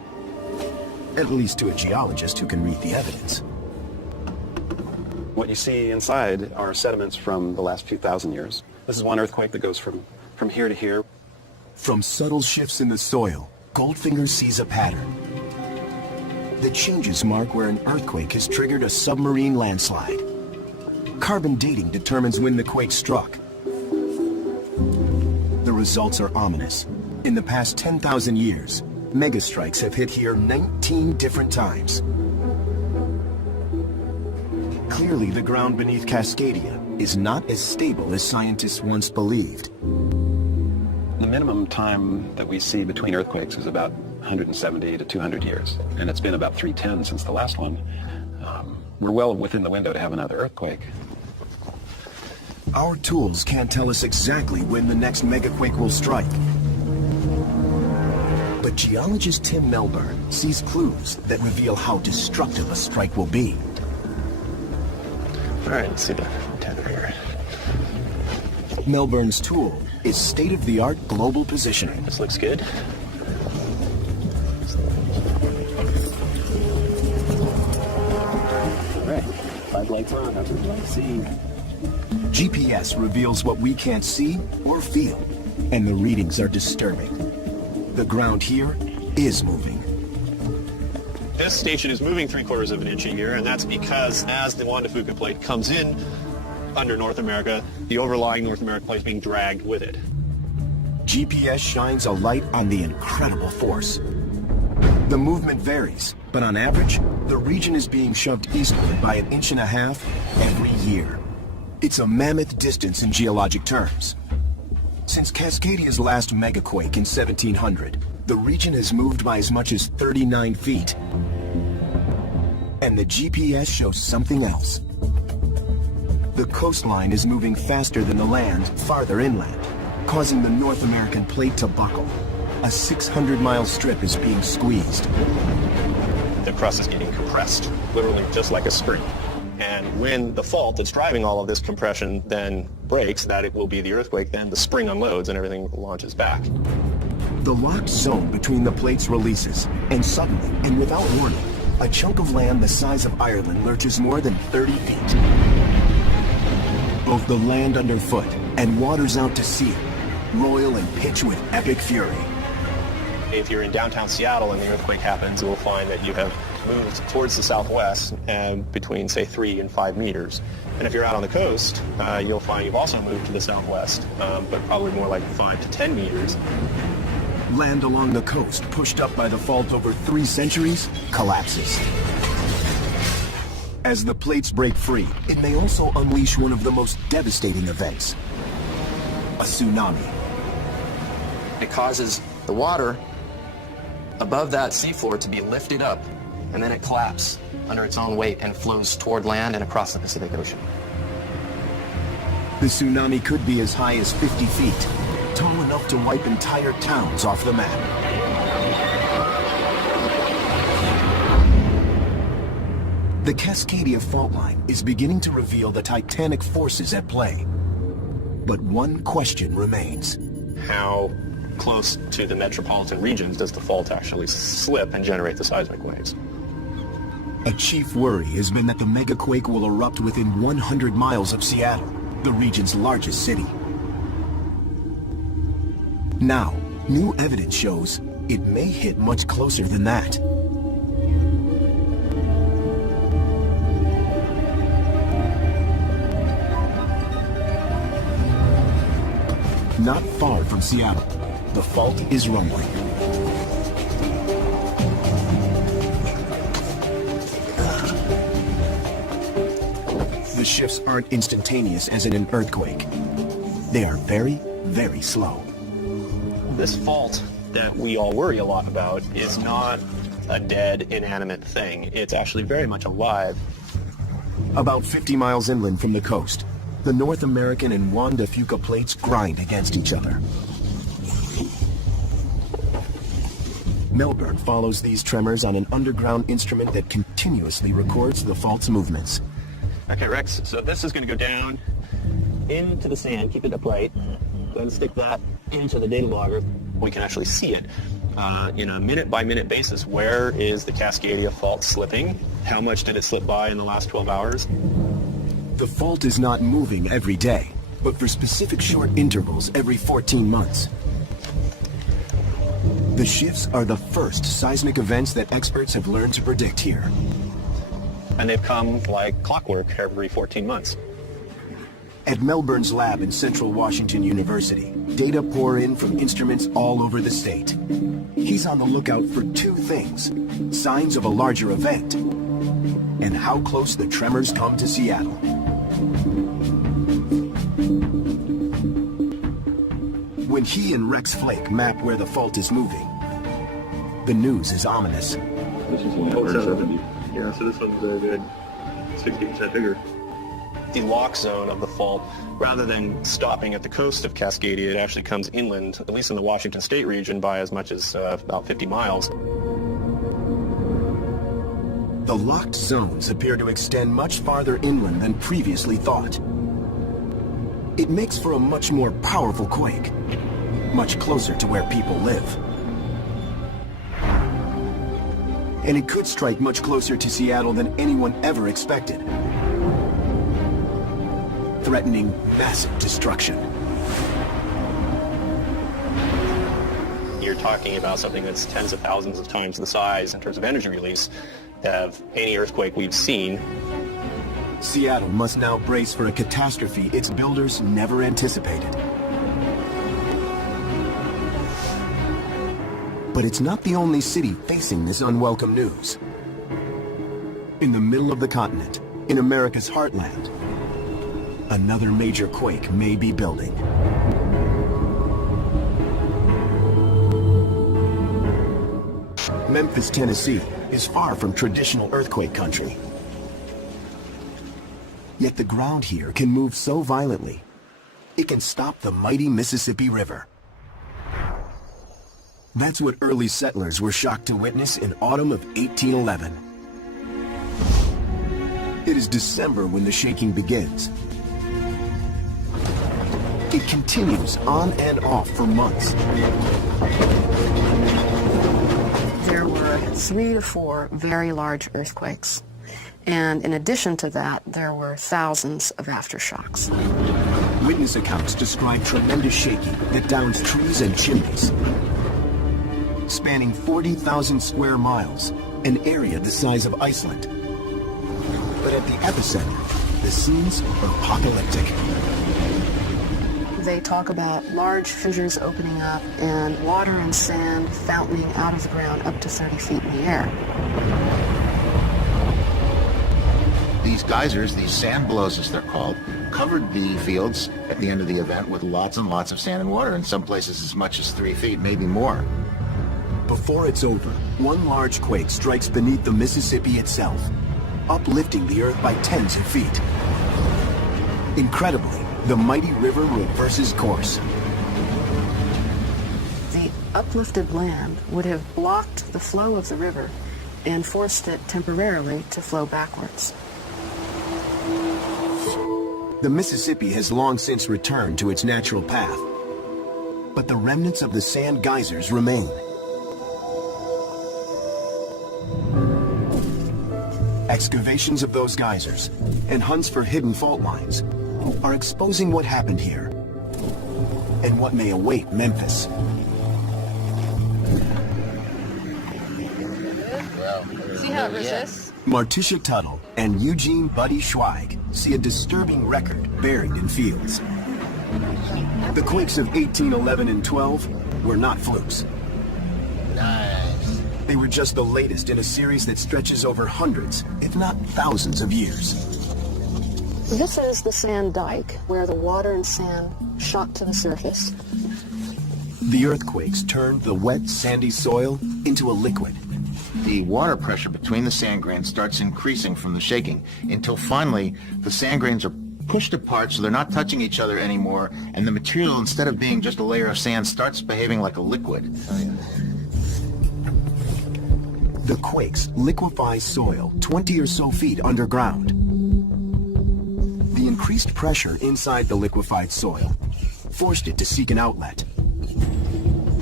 At least to a geologist who can read the evidence. What you see inside are sediments from the last few thousand years. This is one earthquake that goes from here to here. From subtle shifts in the soil, Goldfinger sees a pattern. The changes mark where an earthquake has triggered a submarine landslide. Carbon dating determines when the quake struck. The results are ominous. In the past 10,000 years, megastrikes have hit here 19 different times. Clearly, the ground beneath Cascadia is not as stable as scientists once believed. The minimum time that we see between earthquakes is about 170 to 200 years, and it's been about 310 since the last one. We're well within the window to have another earthquake. Our tools can't tell us exactly when the next megaquake will strike. But geologist Tim Melbourne sees clues that reveal how destructive a strike will be. All right, let's see the temperature. Melbourne's tool is state-of-the-art global positioning. This looks good. All right, 5 lights on. That's what we like to see. GPS reveals what we can't see or feel, and the readings are disturbing. The ground here is moving. This station is moving 3/4 of an inch a year, and that's because as the Juan de Fuca plate comes in under North America, the overlying North American plate is being dragged with it. GPS shines a light on the incredible force. The movement varies, but on average, the region is being shoved eastward by 1.5 inches every year. It's a mammoth distance in geologic terms. Since Cascadia's last megaquake in 1700, the region has moved by as much as 39 feet. And the GPS shows something else. The coastline is moving faster than the land farther inland, causing the North American plate to buckle. A 600-mile strip is being squeezed. The crust is getting compressed, literally just like a spring. And when the fault that's driving all of this compression then breaks, that it will be the earthquake, then the spring unloads and everything launches back. The locked zone between the plates releases, and suddenly, and without warning, a chunk of land the size of Ireland lurches more than 30 feet. Both the land underfoot and waters out to sea roil and pitch with epic fury. If you're in downtown Seattle and the earthquake happens, you will find that you have moved towards the southwest between, say, 3 and 5 meters. And if you're out on the coast, you'll find you've also moved to the southwest, but probably more like 5 to 10 meters. Land along the coast, pushed up by the fault over 3 centuries, collapses. As the plates break free, it may also unleash one of the most devastating events: a tsunami. It causes the water above that seafloor to be lifted up, and then it collapses under its own weight and flows toward land and across the Pacific Ocean. The tsunami could be as high as 50 feet, tall enough to wipe entire towns off the map. The Cascadia fault line is beginning to reveal the titanic forces at play. But one question remains. How close to the metropolitan regions does the fault actually slip and generate the seismic waves? A chief worry has been that the megaquake will erupt within 100 miles of Seattle, the region's largest city. Now, new evidence shows it may hit much closer than that. Not far from Seattle, the fault is rumbling. The shifts aren't instantaneous as in an earthquake. They are very, very slow. This fault that we all worry a lot about is not a dead, inanimate thing. It's actually very much alive. About 50 miles inland from the coast, the North American and Juan de Fuca plates grind against each other. Melbourne follows these tremors on an underground instrument that continuously records the fault's movements. Okay, Rex, so this is going to go down into the sand, keep it upright. Go ahead and stick that into the data logger. We can actually see it. in a minute-by-minute basis. Where is the Cascadia fault slipping? How much did it slip by in the last 12 hours? The fault is not moving every day, but for specific short intervals every 14 months. The shifts are the first seismic events that experts have learned to predict here. And they've come like clockwork every 14 months. At Melbourne's lab in Central Washington University, data pour in from instruments all over the state. He's on the lookout for two things: signs of a larger event and how close the tremors come to Seattle. When he and Rex Flake map where the fault is moving, the news is ominous. This is 170. Yeah, so this one's a good 60% bigger. The lock zone of the fault, rather than stopping at the coast of Cascadia, it actually comes inland, at least in the Washington State region, by as much as about 50 miles. The locked zones appear to extend much farther inland than previously thought. It makes for a much more powerful quake, much closer to where people live. And it could strike much closer to Seattle than anyone ever expected, threatening massive destruction. You're talking about something that's tens of thousands of times the size in terms of energy release of any earthquake we've seen. Seattle must now brace for a catastrophe its builders never anticipated. But it's not the only city facing this unwelcome news. In the middle of the continent, in America's heartland, another major quake may be building. Memphis, Tennessee is far from traditional earthquake country. Yet the ground here can move so violently, it can stop the mighty Mississippi River. That's what early settlers were shocked to witness in autumn of 1811. It is December when the shaking begins. It continues on and off for months. There were 3 to 4 very large earthquakes. And in addition to that, there were thousands of aftershocks. Witness accounts describe tremendous shaking that downs trees and chimneys. Spanning 40,000 square miles, an area the size of Iceland. But at the epicenter, the scenes are apocalyptic. They talk about large fissures opening up and water and sand fountaining out of the ground up to 30 feet in the air. These geysers, these sand blows as they're called, covered the fields at the end of the event with lots and lots of sand and water, in some places as much as 3 feet, maybe more. Before it's over, one large quake strikes beneath the Mississippi itself, uplifting the earth by tens of feet. Incredibly, the mighty river reverses course. The uplifted land would have blocked the flow of the river and forced it temporarily to flow backwards. The Mississippi has long since returned to its natural path, but the remnants of the sand geysers remain. Excavations of those geysers and hunts for hidden fault lines are exposing what happened here and what may await Memphis. See how it resists? Martusha Tuttle and Eugene Buddy Schweig see a disturbing record buried in fields. The quakes of 1811 and 12 were not flukes. They were just the latest in a series that stretches over hundreds, if not thousands of years. This is the sand dike where the water and sand shot to the surface. The earthquakes turned the wet, sandy soil into a liquid. The water pressure between the sand grains starts increasing from the shaking until finally the sand grains are pushed apart so they're not touching each other anymore, and the material, instead of being just a layer of sand, starts behaving like a liquid. The quakes liquefy soil 20 or so feet underground. The increased pressure inside the liquefied soil forced it to seek an outlet.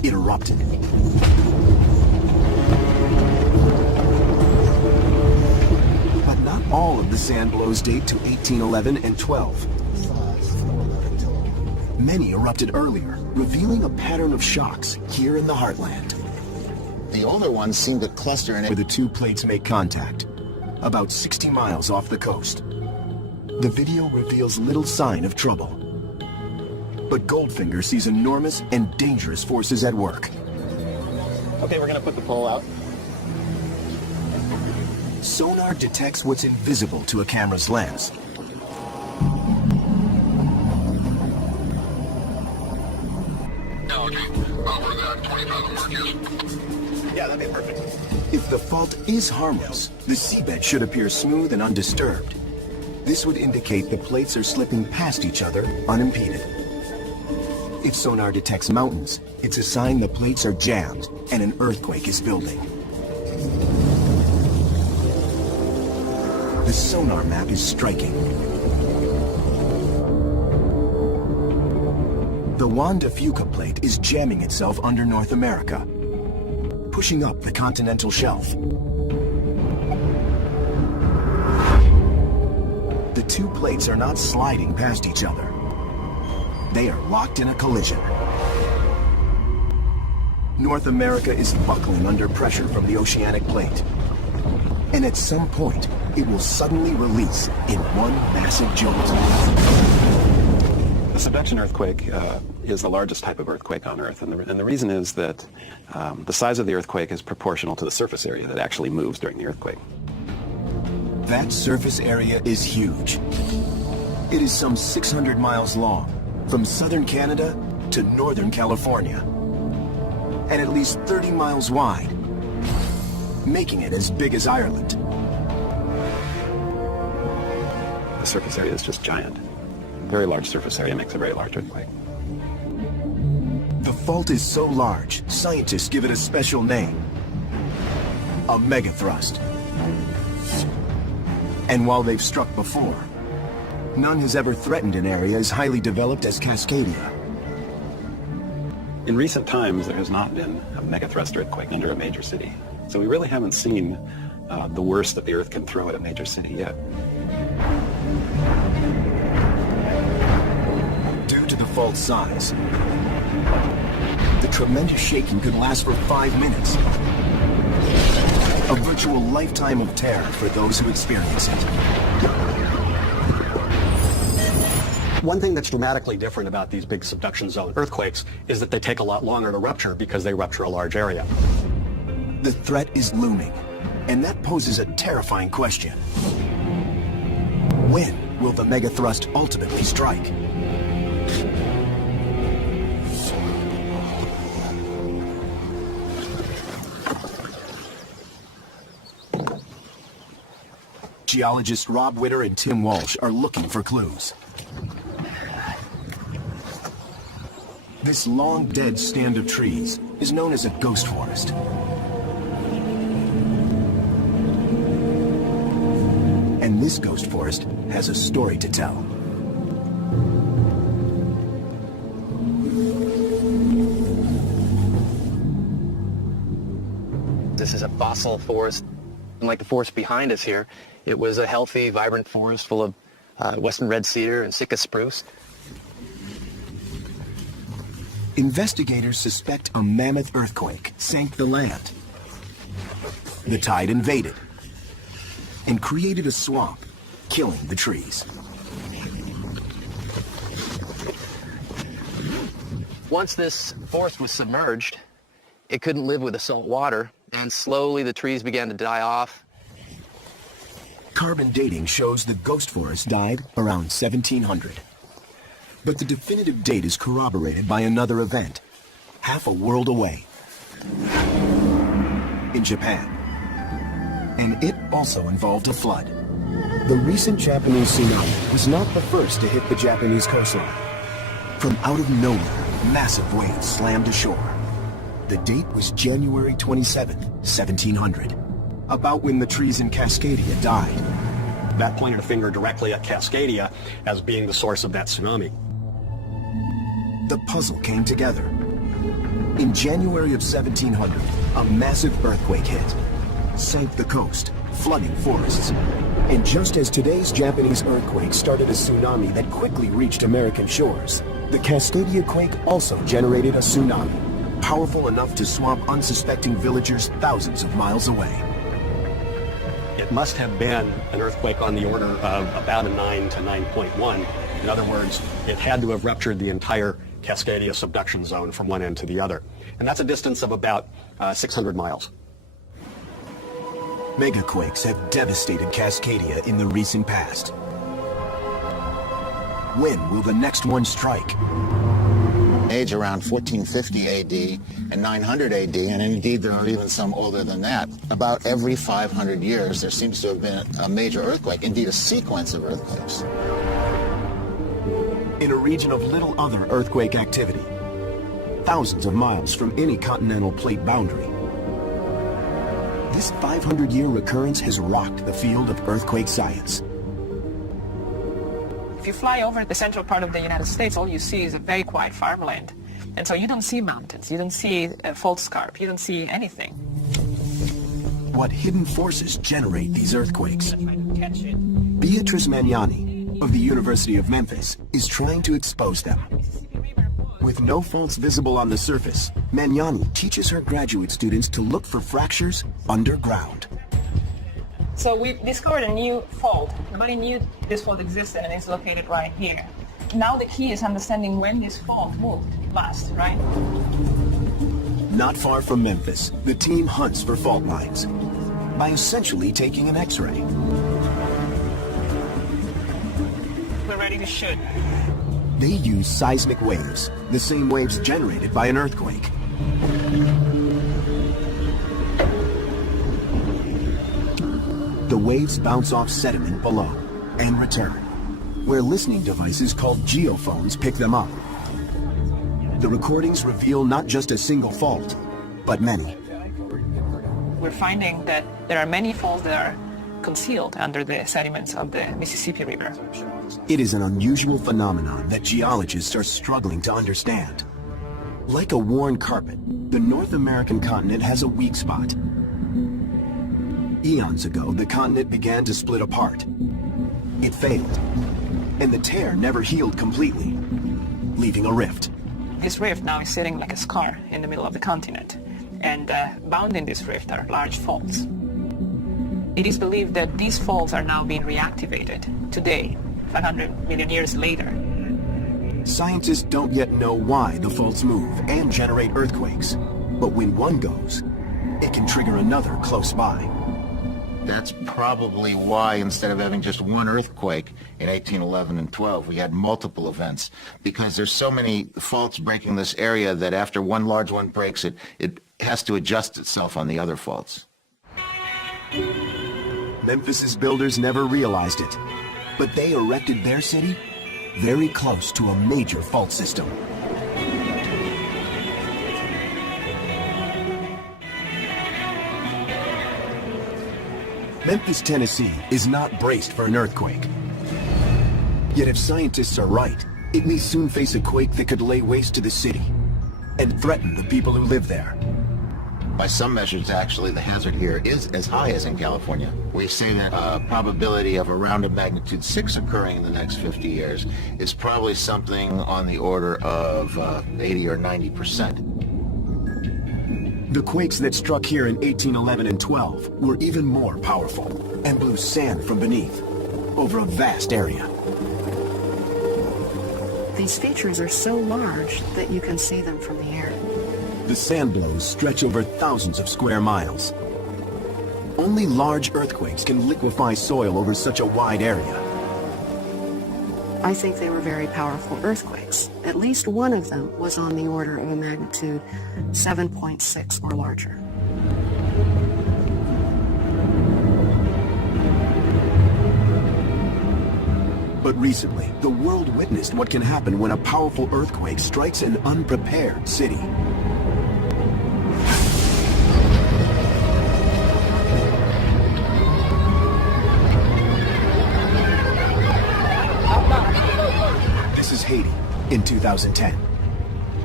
it erupted. But not all of the sand blows date to 1811 and 12. Many erupted earlier, revealing a pattern of shocks here in the heartland. The older ones seem to cluster in it. Where the two plates make contact, about 60 miles off the coast. The video reveals little sign of trouble. But Goldfinger sees enormous and dangerous forces at work. Okay, we're gonna put the pole out. Sonar detects what's invisible to a camera's lens. Yeah, that'd be perfect. If the fault is harmless, the seabed should appear smooth and undisturbed. This would indicate the plates are slipping past each other unimpeded. If sonar detects mountains, it's a sign the plates are jammed and an earthquake is building. The sonar map is striking. The Juan de Fuca plate is jamming itself under North America, pushing up the continental shelf. The two plates are not sliding past each other. They are locked in a collision. North America is buckling under pressure from the oceanic plate. And at some point, it will suddenly release in one massive jolt. The subduction earthquake is the largest type of earthquake on Earth, and the reason is that the size of the earthquake is proportional to the surface area that actually moves during the earthquake. That surface area is huge. It is some 600 miles long, from southern Canada to northern California, and at least 30 miles wide, making it as big as Ireland. The surface area is just giant. Very large surface area makes a very large earthquake. The fault is so large, scientists give it a special name: a megathrust. And while they've struck before, none has ever threatened an area as highly developed as Cascadia. In recent times, there has not been a megathrust earthquake under a major city. So we really haven't seen the worst that the Earth can throw at a major city yet. Due to the fault's size, the tremendous shaking could last for 5 minutes. A virtual lifetime of terror for those who experience it. One thing that's dramatically different about these big subduction zone earthquakes is that they take a lot longer to rupture because they rupture a large area. The threat is looming, and that poses a terrifying question. When will the megathrust ultimately strike? Geologists Rob Witter and Tim Walsh are looking for clues. This long dead stand of trees is known as a ghost forest. And this ghost forest has a story to tell. This is a fossil forest. Like the forest behind us here, it was a healthy, vibrant forest full of western red cedar and Sitka spruce. Investigators suspect a mammoth earthquake sank the land. The tide invaded and created a swamp, killing the trees. Once this forest was submerged, it couldn't live with the salt water, and slowly the trees began to die off. Carbon dating shows the ghost forest died around 1700. But the definitive date is corroborated by another event, half a world away, in Japan. And it also involved a flood. The recent Japanese tsunami was not the first to hit the Japanese coastline. From out of nowhere, massive waves slammed ashore. The date was January 27th, 1700, about when the trees in Cascadia died. That pointed a finger directly at Cascadia as being the source of that tsunami. The puzzle came together. In January of 1700, a massive earthquake hit, sank the coast, flooding forests. And just as today's Japanese earthquake started a tsunami that quickly reached American shores, the Cascadia quake also generated a tsunami, powerful enough to swamp unsuspecting villagers thousands of miles away. It must have been an earthquake on the order of about a 9 to 9.1. In other words, it had to have ruptured the entire Cascadia subduction zone from one end to the other. And that's a distance of about 600 miles. Megaquakes have devastated Cascadia in the recent past. When will the next one strike? Age around 1450 AD and 900 AD, and indeed there are even some older than that. About every 500 years there seems to have been a major earthquake, indeed a sequence of earthquakes. In a region of little other earthquake activity, thousands of miles from any continental plate boundary. This 500-year recurrence has rocked the field of earthquake science. If you fly over the central part of the United States, all you see is a very quiet farmland. And so you don't see mountains, you don't see a fault scarp, you don't see anything. What hidden forces generate these earthquakes? Catch it. Beatrice Magnani of the University of Memphis is trying to expose them. With no faults visible on the surface, Magnani teaches her graduate students to look for fractures underground. So we discovered a new fault. Nobody knew this fault existed, and it's located right here. Now the key is understanding when this fault moved last, right? Not far from Memphis, the team hunts for fault lines by essentially taking an X-ray. We're ready to shoot. They use seismic waves, the same waves generated by an earthquake. The waves bounce off sediment below and return, where listening devices called geophones pick them up. The recordings reveal not just a single fault, but many. We're finding that there are many faults that are concealed under the sediments of the Mississippi River. It is an unusual phenomenon that geologists are struggling to understand. Like a worn carpet, the North American continent has a weak spot. Eons ago, the continent began to split apart. It failed, and the tear never healed completely, leaving a rift. This rift now is sitting like a scar in the middle of the continent, and bound in this rift are large faults. It is believed that these faults are now being reactivated today, 500 million years later. Scientists don't yet know why the faults move and generate earthquakes, but when one goes, it can trigger another close by. That's probably why instead of having just one earthquake in 1811 and 12, we had multiple events, because there's so many faults breaking this area that after one large one breaks it, it has to adjust itself on the other faults. Memphis's builders never realized it, but they erected their city very close to a major fault system. Memphis, Tennessee is not braced for an earthquake. Yet if scientists are right, it may soon face a quake that could lay waste to the city and threaten the people who live there. By some measures, actually, the hazard here is as high as in California. We say that a probability of around a magnitude 6 occurring in the next 50 years is probably something on the order of 80 or 90%. The quakes that struck here in 1811 and 12 were even more powerful and blew sand from beneath over a vast area. These features are so large that you can see them from the air. The sand blows stretch over thousands of square miles. Only large earthquakes can liquefy soil over such a wide area. I think they were very powerful earthquakes. At least one of them was on the order of a magnitude 7.6 or larger. But recently, the world witnessed what can happen when a powerful earthquake strikes an unprepared city. This is Haiti in 2010.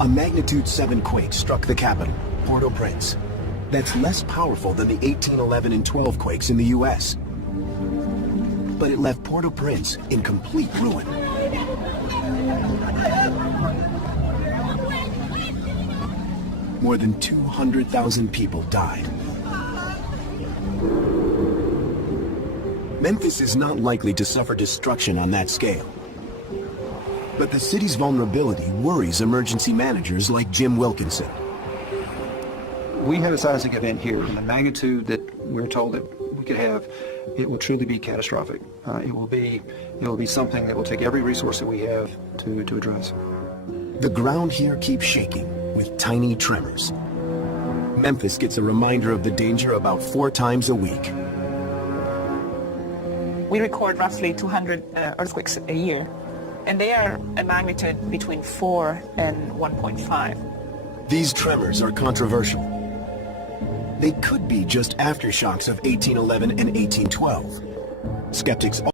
A magnitude 7 quake struck the capital, Port-au-Prince. That's less powerful than the 1811 and 12 quakes in the U.S. But it left Port-au-Prince in complete ruin. More than 200,000 people died. Memphis is not likely to suffer destruction on that scale. But the city's vulnerability worries emergency managers like Jim Wilkinson. We had a seismic event here, and the magnitude that we're told that we could have, it will truly be catastrophic. It will be something that will take every resource that we have to address. The ground here keeps shaking with tiny tremors. Memphis gets a reminder of the danger about 4 times a week. We record roughly 200 earthquakes a year, and they are a magnitude between 4 and 1.5. These tremors are controversial. They could be just aftershocks of 1811 and 1812. Skeptics